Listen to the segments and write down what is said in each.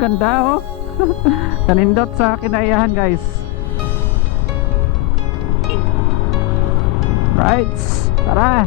ganda oh. Kanindot sa kinaiyahan guys. Right, tara.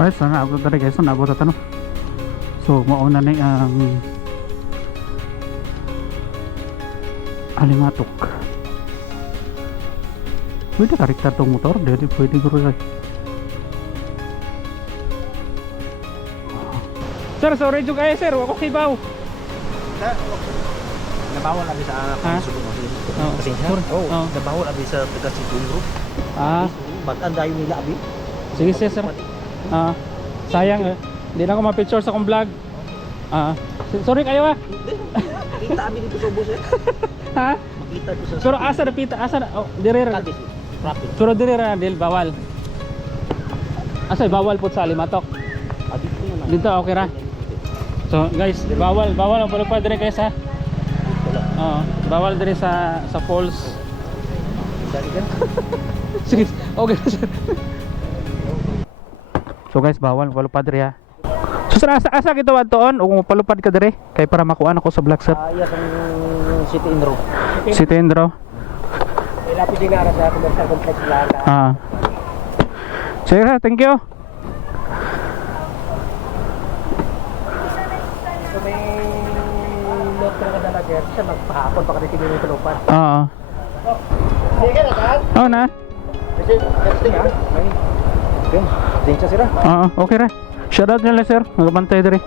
Alright, so naabot na rin guys, naabot na tanong. So mauna na ang Alimatok. Pwede karikta tong motor, pwede guro rin. Sir, sorry juga kayo sir, wako kibaw. Nabawal abi sa pagsubo mo. Pasensya. Oh, nabawal abi sa taga-Situn Group. Mag-andayo nila abi. Sige sir. Sayang hindi na ako ma-picture sa akong vlog. Sorry kayo Kita abi dito sa bus eh. Ha? Makita ko sa. Pero asa na pita, asa na dire ra. Pero dire ra dil bawal. Asa bawal pud sa Alimatok. Dito okay ra. So guys, bawal ang palupad dire guys ha. Bawal dire sa falls. Sige, okay sir. So guys, bawal palupad dire ha. So asa kita wadtoon ug palupad ka dire kay para makuha ako sa vlog sir. Yes, ang City Indro. City Indro. Lapit din ara sa commercial complex lang. Sige, thank you. So may lot na kadala sir, siya magpahapon pa kasi tingin yung palupad. Sige na saan? Oo na. Kasi testing ha. Yung, tingin siya sila. Okay ra. Shoutout nila sir, magabantay dire.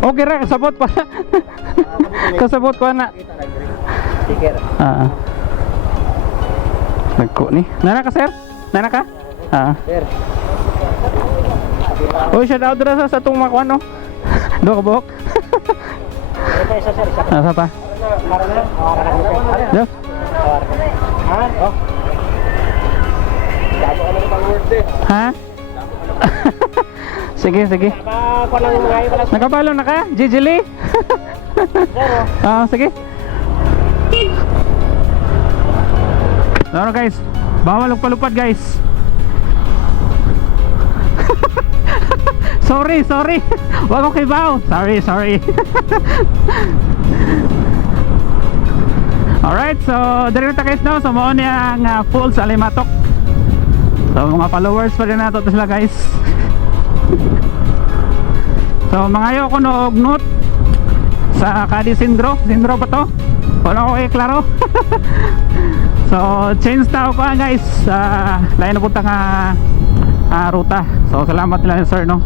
Okay ra, kasabot pa. Kasabot ko na. Sige. Nagko ni. Nana ka sir? Nana ka? Sir. Oy, shoutout dira sa atong makuan no. Do ka buhok. Ito isa sir, isa. Nasa pa? Para na. Do. Oh. Dabo ka na pang word eh. Ha? Sige. Nakapalo na ka? Jijili? Sige. Ano guys? Bawal og palupad guys. Sorry. Wag ko kibaw. Sorry. Alright, so dire ta guys no, so mao ni ang falls sa Alimatok. So mga followers pa rin nato sila guys. So mangayo ko no og note sa Kadi Sindro pa to. Wala ko klaro. So change tao ko guys. Lain na punta nga ruta. So salamat nila sir no.